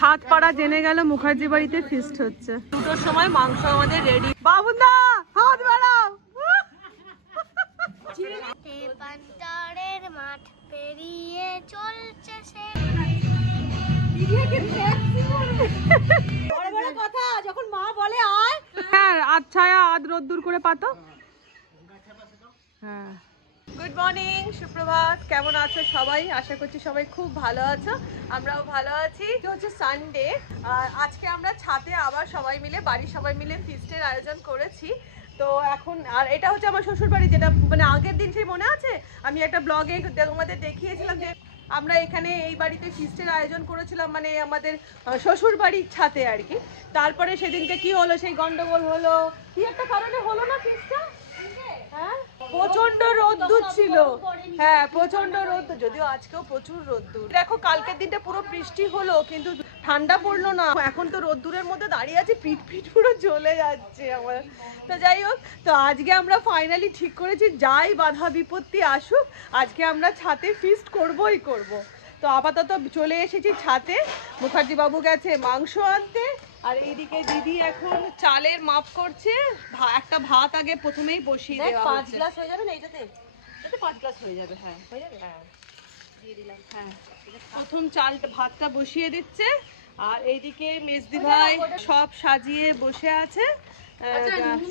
সাতপাড়া জেনে গেল মুখার্জি বাড়িতে ফিস্ট হচ্ছে। 2টোর সময় মাংস আমাদের রেডি। বাবুদা হাত বাড়াও। মাঠ পেরিয়ে চলছে সে। কথা যখন মা বলে আয়, হ্যাঁ আধ ছায়া আধ রোদ্দুর করে পাতো। হ্যাঁ, গুড মর্নিং, সুপ্রভাত। কেমন আছো সবাই? আশা করছি সবাই খুব ভালো আছো, আমরাও ভালো আছি। এটা হচ্ছে সানডে, আর আজকে আমরা ছাদে আবার সবাই মিলে, বাড়ির সবাই মিলে ফিস্টের আয়োজন করেছি। তো এখন আর এটা হচ্ছে আমার শ্বশুর বাড়ি, যেটা মানে আগের দিন সেই মনে আছে আমি একটা ব্লগে তোমাদের দেখিয়েছিলাম যে আমরা এখানে এই বাড়িতে ফিস্টের আয়োজন করেছিলাম, মানে আমাদের শ্বশুর বাড়ির ছাদে আর কি। তারপরে সেদিনকে কি হলো, সেই গন্ডগোল হলো, কি একটা কারণে হলো না ফিস্টটা। হ্যাঁ, প্রচন্ড রোদ্দুর ছিল। হ্যাঁ, প্রচন্ড রোদ্দুর, যদিও আজকেও প্রচুর রোদ্দুর। দেখো কালকের দিনটা পুরো বৃষ্টি হলো কিন্তু ঠান্ডা পড়লো না। এখন তো রোদ্দুরের মধ্যে দাঁড়িয়ে আছি, পিঠ পিঠ পুরো জ্বলে যাচ্ছে আমার। তো যাই হোক, তো আজকে আমরা ফাইনালি ঠিক করেছি যাই বাধা বিপত্তি আসুক, আজকে আমরা ছাদে ফিস্ট করবই করব। তো আপাতত চলে এসেছি ছাদে। মুখার্জি বাবু গেছে মাংস আনতে, আর এইদিকে দিদি এখন চালের মাপ করছে। একটা ভাত আগে প্রথমেই বসিয়ে দেওয়া হচ্ছে। 5 গ্লাস হয়ে যাবে না এটাতে? এটাতে 5 গ্লাস হয়ে যাবে। হ্যাঁ, হয়ে যাবে। হ্যাঁ, দিয়ে দিলাম। হ্যাঁ, প্রথম ভাতটা বসিয়ে দিচ্ছে, আর এইদিকে মেজদি ভাই সব সাজিয়ে বসে আছে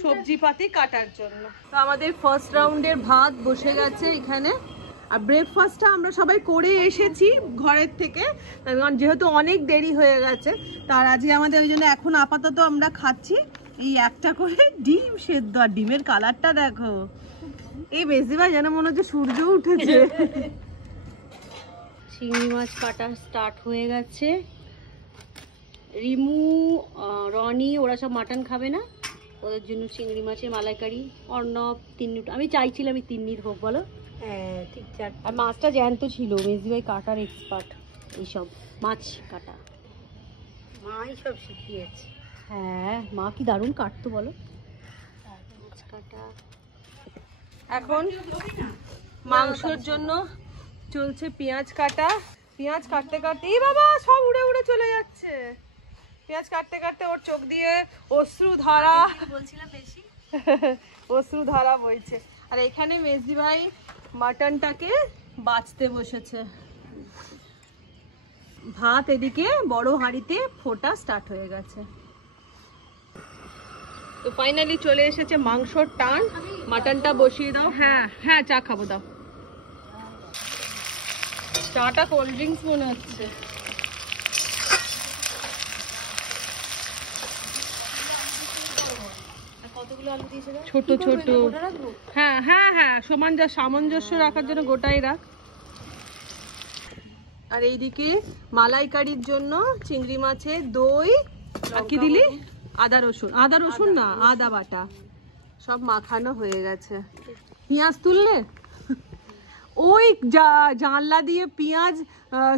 সবজি পাতি কাটার জন্য। তো আমাদের ফার্স্ট রাউন্ডের ভাত বসে গেছে এখানে। আর ব্রেকফাস্টটা আমরা সবাই করে এসেছি ঘরের থেকে, কারণ যেহেতু অনেক দেরি হয়ে গেছে। তার আজকে আমাদের ওই জন্য এখন আপাতত আমরা খাচ্ছি এই একটা করে ডিম সেদ্ধ। আর ডিমের কালারটা দেখো, এই বেশি ভাই যেন মনে হচ্ছে সূর্য উঠেছে। চিংড়ি মাছ কাটা স্টার্ট হয়ে গেছে। রিমু, রনি ওরা সব মাটন খাবে না, ওদের জন্য চিংড়ি মাছের মালাইকারি। অর্ণব, তিন্নি, আমি চাইছিলাম এই তিন্নির হোক, বলো। হ্যাঁ ঠিক। আর মাছটা জ্যান্ত ছিল, মেজদি ভাই কাটার এক্সপার্ট, এইসব মাছ কাটা মাই সব শিখিয়েছে। হ্যাঁ, মা কি দারুণ কাটতো বলো মাছ কাটা। এখন মাংসের জন্য চলছে পেঁয়াজ কাটা। পেঁয়াজ কাটতে কাটতে, এই বাবা সব উড়ে উড়ে চলে যাচ্ছে। পেঁয়াজ কাটতে কাটতে ওর চোখ দিয়ে অশ্রু ধারা, বলছিলাম বেশি অশ্রু ধারা বইছে। আর এখানে মেজদি ভাই মাটনটাকে বাছতে বসেছে। ভাত এদিকে বড় হাঁড়িতে ফোটা স্টার্ট হয়ে গেছে। তো ফাইনালি চলে এসেছে মাংসর টান। মাটনটা বসিয়ে দাও। হ্যাঁ হ্যাঁ, চা খাবো, দাও। চাটা কোল্ড ড্রিঙ্কস মনে হচ্ছে। ছোট ছোট, হ্যাঁ হ্যাঁ হ্যাঁ, সামঞ্জস্য রাখার জন্য গোটাই রাখ। আর এইদিকে মালাইকারির জন্য চিংড়ি মাছের দই, আর কি দিলি? আদা রসুন না, আদা বাটা সব মাখানো হয়ে গেছে। পেঁয়াজ তুললে? ওই জানলা দিয়ে পেঁয়াজ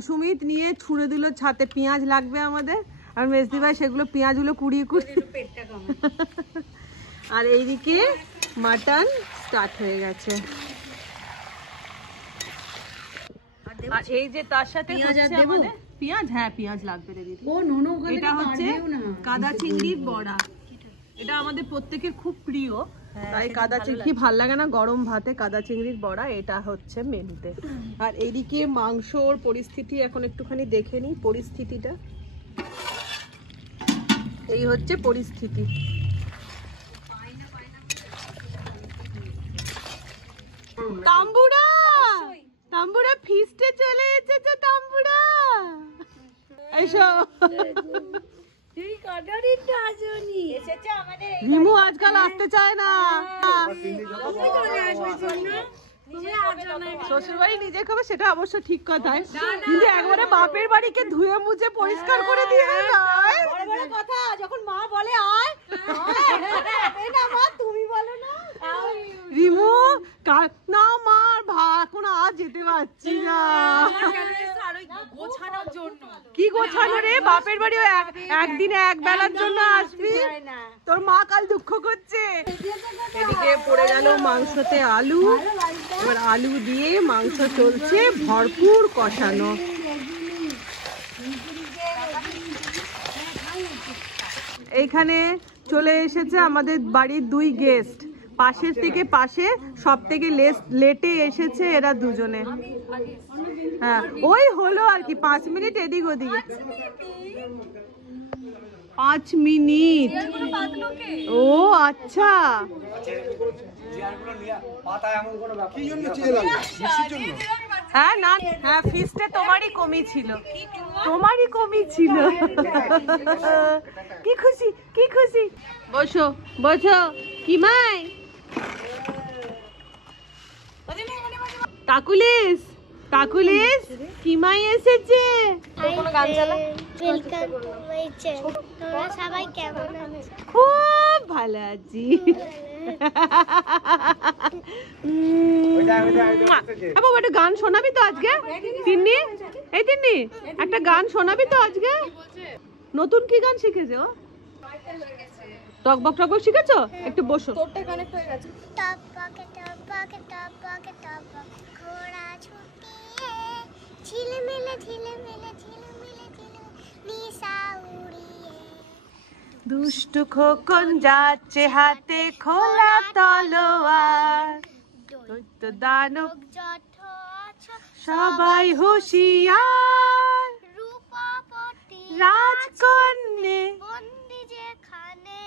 সুমিত নিয়ে ছুঁড়ে দিল ছাতে। পেঁয়াজ লাগবে আমাদের, আর মেজদি ভাই সেগুলো পেঁয়াজগুলো কুড়িয়ে পেটটা কমায়। আর এইদিকে মাটন স্টার্ট হয়ে গেছে। আর এই যে তার সাথে পেঁয়াজ, হ্যাঁ পেঁয়াজ লাগবে রে দিদি। এটা হচ্ছে কাদা চিংড়ির বড়া। এটা আমাদের প্রত্যেকের খুব প্রিয়, তাই কাদা চিংড়ি ভাল লাগে না গরম ভাতে। কাদা চিংড়ির বড়া এটা হচ্ছে মেনুতে। আর এইদিকে মাংসর পরিস্থিতি এখন একটুখানি দেখে নিই। পরিস্থিতিটা এই হচ্ছে পরিস্থিতি। তাম্বুরা, তাম্বুরা ফিস্টে চলে এসেছে। তাম্বুরা এসো। রিমু আজকাল আসতে চায় না, শ্বশুর বাড়ি নিজে খাবে, সেটা অবশ্য ঠিক কথাই, কিন্তু একবারে বাপের বাড়িকে ধুয়ে মুছে পরিষ্কার করে দিয়ে কথা। যখন মা বলে আয়, তুমি বলো না রিমু, না মা এখন আর যেতে পারছি না। কি গোছানো রে, বাপের বাড়ি একদিনে এক বেলার জন্য আসবি, তোর মা কাল দুঃখ করছে। এদিকে পড়ে গেল মাংসতে আলু, এবার আলু দিয়ে মাংস চলছে ভরপুর কষানো। এইখানে চলে এসেছে আমাদের বাড়ির 2 গেস্ট, পাশের থেকে পাশে সব থেকে লেটে এসেছে এরা দুজনে। হ্যাঁ ওই হলো আর কি 5 মিনিট এদিক ওদিকে। 5 মিনিট। ও আচ্ছা, হ্যাঁ না হ্যাঁ ফিস্টে তোমারই কমি ছিল, তোমারই কমি ছিল। কি খুশি কি খুশি। বসো বসো কিমাই। কাকুলিস কাকুলিস কিমাই এসেছে। কোনো গান চালা। তোমরা সবাই কেমন আছো? খুব ভালো আছি। বাবা একটা গান শোনাবি তো আজকে? তিন্নি এই তিন্নি একটা গান শোনাবি তো আজকে? নতুন কি গান শিখেছে ও? টকবক টকবক শিখেছো? একটু বসো। তোরটা কানেক্ট হয়ে গেছে। টপকে টপকে টপকে টপক ঘোড়া ছুটিয়ে ঝিলমিলে ঝিলমিলে ঝিলমিলে নিশা উড়িয়ে দুষ্টু খোকন যাচ্ছে হাতে খোলা তলোয়ার, দৈত্য দানব যত আছো সবাই হুঁশিয়ার, রূপবতী রাজকন্যে বন্দি যেখানে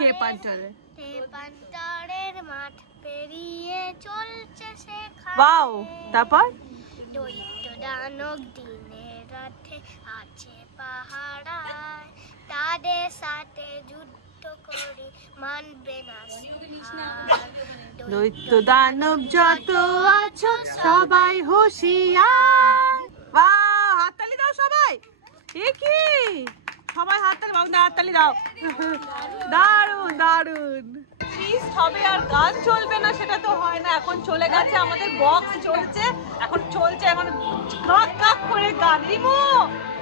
টেপান্টরে। তেপান্তরের মাঠ পেরিয়ে চলছে সেখানে। ওয়াও, তারপর দৈত্য দানব দিনের রাতে আছে পাহারায়, তাদের সাথে যুদ্ধ করে মানবে না হার। দৈত্য দানব যত আছো সবাই হুঁশিয়ার। বাহ, হাততালি দাও সবাই। এ কি সবাই হাততালি, বাবা হাততালি দাও। দারুন দারুন। ফিস্ট হবে আর গান চলবে না সেটা তো হয় না। এখন চলে গেছে আমাদের বক্স চলছে, এখন চলছে এখন কাক কাক করে গান। রিমু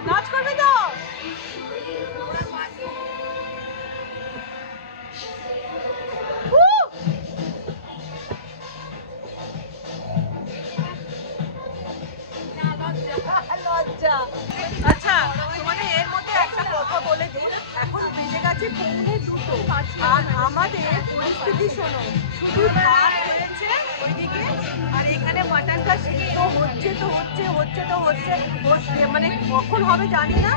নাচ করবে তো? আচ্ছা তোমাদের এর মধ্যে একটা কথা বলে দিই, এখন বেজে গেছে 2:45 আর আমাদের পরিস্থিতি শোনো, শুধু ভাত হয়েছে ওইদিকে আর এখানে মাটনটা সিদ্ধ হচ্ছে তো হচ্ছে হচ্ছে তো হচ্ছে মানে কখন হবে জানি না।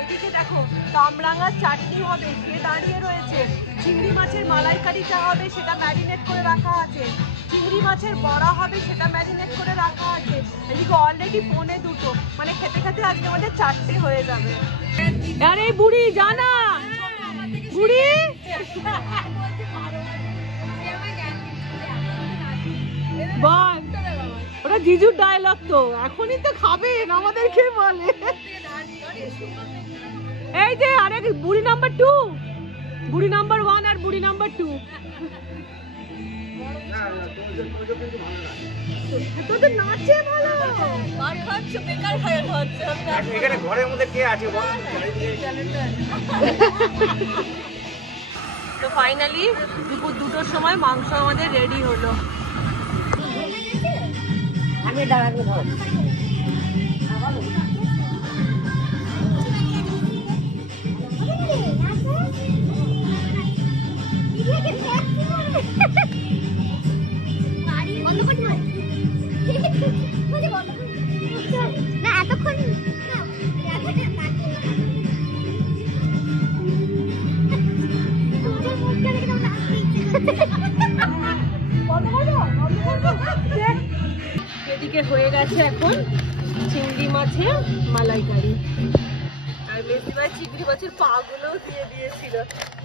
এদিকে দেখো কামরাঙার চাটনি হবে, সে দাঁড়িয়ে রয়েছে। চিংড়ি মাছের মালাইকারিটা হবে, সেটা ম্যারিনেট করে রাখা আছে। চিংড়ি মাছের বড়া হবে, সেটা ম্যারিনেট করে রাখা আছে। এদিকে অলরেডি 2:45, মানে খেতে খেতে আজকে আমাদের 4টে হয়ে যাবে। আরে বুড়ি জানা বুড়ি বল, ওটা জিজুর ডায়লগ তো, এখনই তো খাবেন আমাদেরকে বলে। এই যে আরেক বুড়ি নাম্বার 2, বুড়ি নাম্বার 1 আর বুড়ি নাম্বার 2। তোদের নাচে ভালো, মার খাচ্ছে বেকার হয়ে খাচ্ছে। এখানে ঘরের মধ্যে কে আছে বল? তো ফাইনালি দুপুর 2টোর সময় মাংস আমাদের রেডি হলো। আমি দাঁড়াবো ধর। না এতক্ষণ এদিকে হয়ে গেছে এখন চিংড়ি মাছের মালাইকারি, আর বেশিরভাগ চিংড়ি মাছের পা গুলো দিয়ে দিয়েছিল।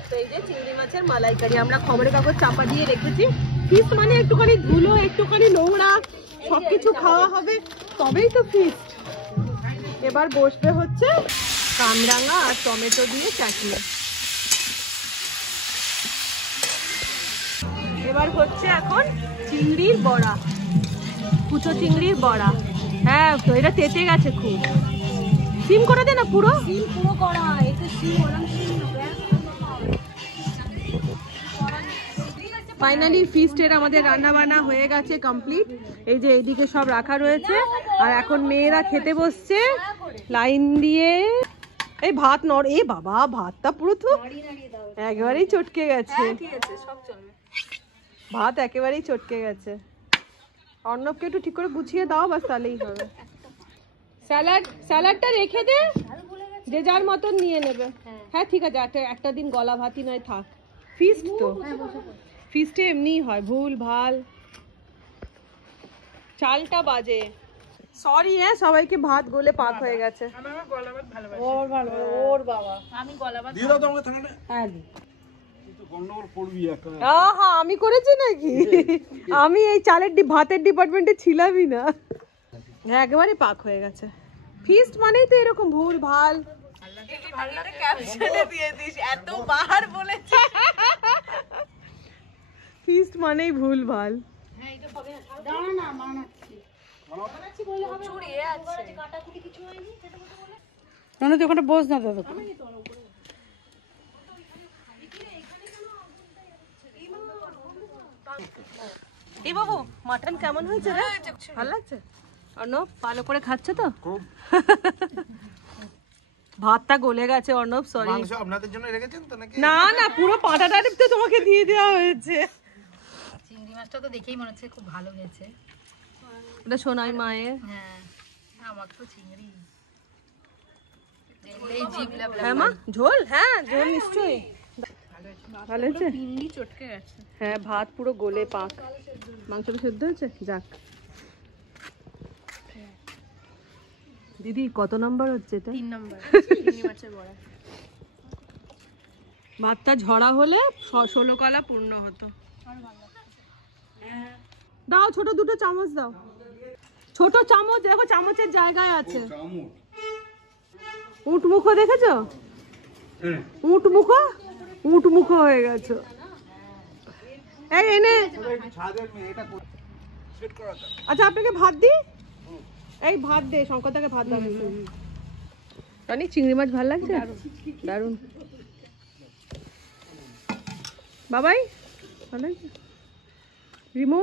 তো এই যে চিংড়ি মাছের মালাইকারি আমরা খবরের কাগজ চাপা দিয়ে রেখেছি। ফিস্ট মানে একটুখানি ধুলো, একটুখানি নোংরা, সবকিছু খাওয়া হবে তবেই তো ফিস্ট। এবার বসবে হচ্ছে কামরাঙা আর টমেটো দিয়ে চাটনি। এবার হচ্ছে এখন চিংড়ির বড়া, কুচো চিংড়ির বড়া। হ্যাঁ তো এটা তেতে গেছে খুব, সিম করে দে না পুরো, সিম পুরো করা হয় একটু সিম ওরকম সিম। ফাইনালি ফিস্টের আমাদের রান্না বান্না হয়ে গেছে কমপ্লিট। এই যে এইদিকে সব রাখা রয়েছে আর এখন মেয়েরা খেতে বসছে লাইন দিয়ে। এই ভাত এ বাবা ভাতটা পুরো তো একেবারেই চটকে গেছে। ভাত একেবারেই চটকে গেছে। অর্ণবকে একটু ঠিক করে গুছিয়ে দাও, বাস তাহলেই হবে। স্যালাডটা রেখে দে, যে যার মতন নিয়ে নেবে। হ্যাঁ ঠিক আছে, একটা দিন গলা ভাতই নয় থাক, ফিস্ট তো, ফিস্টে এমনিই হয় ভুল ভাল। চালটা বাজে, সরি হ্যাঁ সবাইকে, ভাত গলে পাক হয়ে গেছে। ওর বাবা আমি গলা ভাত আহা আমি করেছি নাকি? আমি এই চালের ভাতের ডিপার্টমেন্টে ছিলামই না। একেবারে পাক হয়ে গেছে। ফিস্ট মানেই তো এরকম ভুল ভাল। এতবার বলেছি ফিস্ট মানেই ভুল ভাল। ওখানে বস না দাদা। এই বাবু মাটন কেমন হয়েছে রে? ভালো লাগছে? অর্ণব ভালো করে খাচ্ছে তো? ভাতটা গলে গেছে অর্ণব, সরি। মাংস আপনাদের জন্য রেখেছেন তো নাকি? না না, পুরো পাটাটা তো তোমাকে দিয়ে দেওয়া হয়েছে। চিংড়ি মাছটা তো দেখেই মনে হচ্ছে খুব ভালো হয়েছে। ওটা সোনাই মায়ের। হ্যাঁ আমার তো চিংড়ি এই জিভলা হ্যাঁ মা, ঝোল? হ্যাঁ ঝোল নিশ্চয়ই ভালো হয়েছে। চিংড়ি চটকে গেছে। হ্যাঁ ভাত পুরো গলে পাক। মাংসটা সেদ্ধ হয়েছে? যাক। দিদি কত নাম্বার হচ্ছে এটা? 3 নম্বর চিংড়ি মাছের বড়া। ভাতটা ঝরা হলে 16 কলা পূর্ণ হতো। দাও ছোট দুটো চামচ দাও, ছোট চামচ দেখো, চামচের জায়গায় আছে। উট মুখো দেখেছো? উট মুখো হয়ে গেছে। এই এনে, আচ্ছা আপনাকে ভাত দি, এই ভাত দে, শঙ্করদাকে ভাত দাও। রানি চিংড়ি মাছ ভালো লাগছে? দারুন বাবাই, ভালো লাগছে? রিমু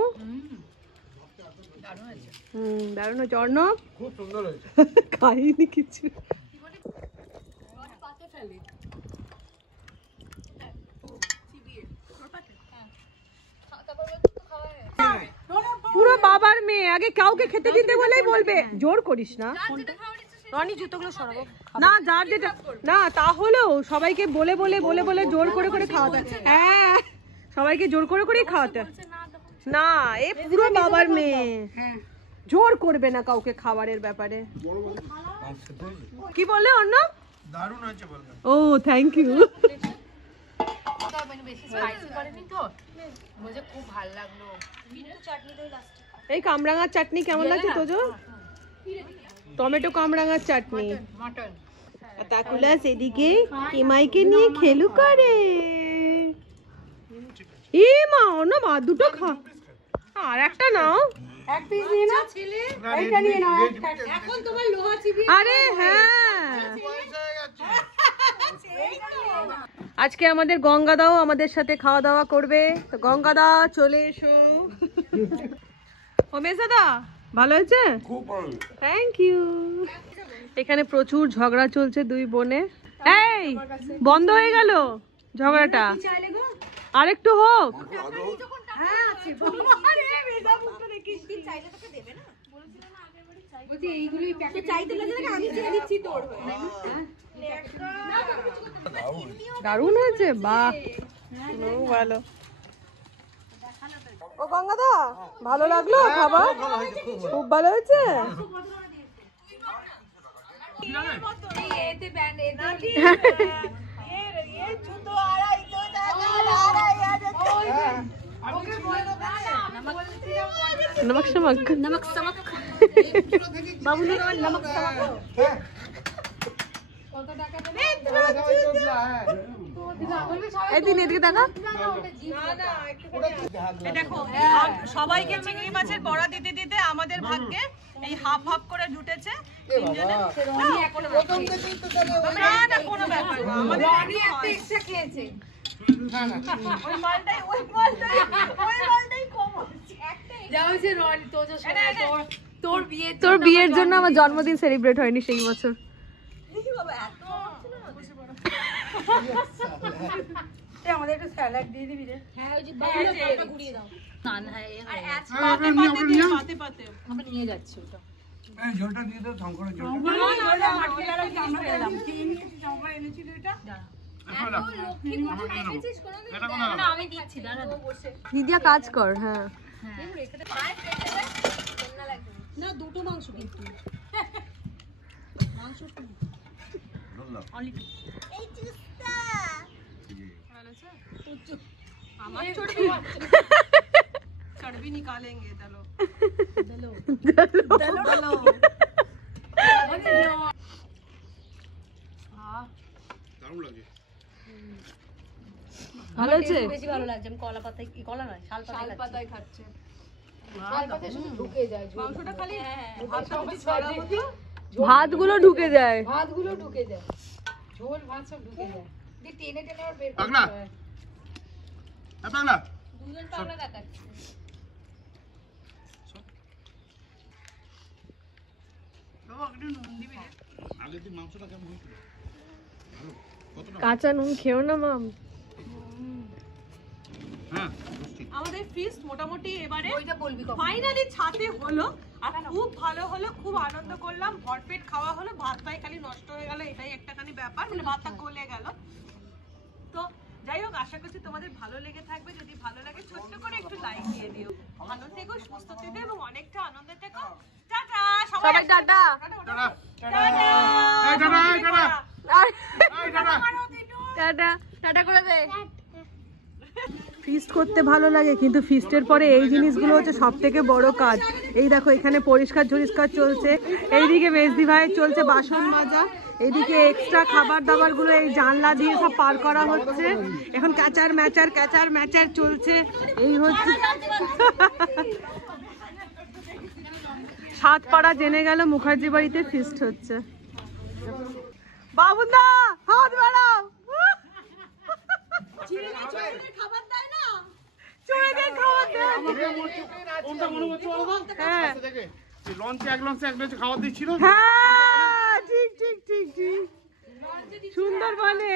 দারুন হয়েছে। অর্ণব খুব সুন্দর হয়েছে। খাইনি কিছু। পুরো বাবার মেয়ে, আগে কাউকে খেতে দিতে বলেই বলবে, জোর করিস না। রনি জুতোগুলো সরাবো না, যার যেটা না, তাহলেও সবাইকে বলে বলে বলে বলে জোর করে করে খাওয়াতে। হ্যাঁ সবাইকে জোর করে করেই খাওয়াতে। না এ পুরো বাবার মেয়ে, জোর করবে না কাউকে খাবারের ব্যাপারে। কি বলে অর্ণব? দারুণ হয়েছে বলবেন। ও থ্যাংক ইউ। মানে বেশি স্পাইসি করেনি তো, বুঝে খুব ভালো লাগলো। এই কামরাঙার চাটনি কেমন লাগছে তোজো? টমেটো কামরাঙার চাটনি। মটন তাকুলাস এদিকে কিমাইকে নিয়ে খেলু করে। এ মা অর্ণব আর দুটো খা, আর একটা নাও। এক পিস নিয়ে নাও, এইটা নিয়ে নাও। এখন তোমার লোহা চিবিয়ে। আরে হ্যাঁ, আজকে আমাদের গঙ্গাদাও আমাদের সাথে খাওয়া দাওয়া করবে। তো গঙ্গাদা চলে এসো। ও মেসাদা ভালো হয়েছে? খুব ভালো। Thank you. এখানে প্রচুর ঝগড়া চলছে দুই বোনে। এই বন্ধ হয়ে গেল ঝগড়াটা, আরেকটু হোক। দারুণ হয়েছে, বাহ ভালো। ও গঙ্গাদা ভালো লাগলো খাবার? খুব ভালো হয়েছে। नमक शमक, नमक शमक बाबू ने नमक शमक। দেখো সবাইকে চিংড়ি মাছের বড়া দিতে দিতে আমাদের ভাগ্যে এই হাফ হাফ করে জুটেছে। না না কোনো ব্যাপার না, আমাদের এক্সট্রা খেয়েছে। ওই মালটাই কম হচ্ছে। তোর বিয়ের জন্য আমার জন্মদিন সেলিব্রেট হয়নি সেই বছর। আমাদের একটু স্যালাড দিয়ে দিবি রে। হ্যাঁ ওই যে বাকিটা ঘুরিয়ে দাও না না আর পাতে পাতে দে, পাতে পাতে। আমরা নিয়ে যাচ্ছি ওটা এই জলটা দিয়ে দাও, শঙ্করের জলটা। না আমি দিচ্ছি দাঁড়া দিদিয়া কাজ কর। হ্যাঁ না দুটো মাংস কিন্তু মাংস এই জুসটা আমার चर्बी निकालेंगे दलो দলো दलो দারুণ লাগে। ভালো আছে। বেশি ভালো লাগছে আমি কলা পাতায় কি কলা নয় শাল পাতায় খাচ্ছি খাচ্ছে শাল পাতায় শুধু ঢুকে যায় মাংসটা খালি ভাতগুলো ঢুকে যায়। ভাতগুলো ঢুকে যায় ঝোল ভাত সব ঢুকে যায় দিয়ে টেনে টেনে আর বের পাগলা করতে হয়। এই পাগলা দুজন পাগলা দেখাচ্ছে আগে তুই মাংসটা কেমন হয়েছিল? কাঁচা নুন খেও না মাম। হ্যাঁ আমাদের ফিস্ট মোটামুটি এবারে ওইটা বলবি কখন ফাইনালি ছাতে হলো আর খুব ভালো হলো, খুব আনন্দ করলাম, ভরপেট খাওয়া হলো, ভাতটাই খালি নষ্ট হয়ে গেল, এটাই একটাখানি ব্যাপার, মানে ভাতটা গলে গেল। তো যাই হোক, আশা করছি তোমাদের ভালো লেগে থাকবে। যদি ভালো লাগে ছোট্ট করে একটু লাইক দিয়ে দিও। ভালো থেকো, সুস্থ থেকো এবং অনেকটা আনন্দে থেকো। টাটা সবাই টাটা। টাটা টাটা এই টাটা এই টাটা এই টাটা টাটা টাটা করে দে। ফিস্ট করতে ভালো লাগে, কিন্তু ফিস্টের পরে এই জিনিসগুলো হচ্ছে সব থেকে বড় কাজ। এই দেখো এখানে পরিষ্কার ঝরিষ্কার চলছে, এইদিকে মেজদি ভাইয়ের চলছে বাসন মাজা, এইদিকে এক্সট্রা খাবার দাবার গুলো এই জানলা দিয়ে সব পার করা হচ্ছে। এখন ক্যাচার ম্যাচার চলছে। এই হচ্ছে সাতপাড়া জেনে গেল মুখার্জি বাড়িতে ফিস্ট হচ্ছে। বাবুদা হাত বাড়াও। খাবার দেয় না, চলে গিয়ে খাওয়া দেয়। কোনটা মনে করছো বলো তো? হ্যাঁ দেখে লঞ্চে এক লঞ্চে খাবার দিচ্ছিল। হ্যাঁ ঠিক সুন্দরবনে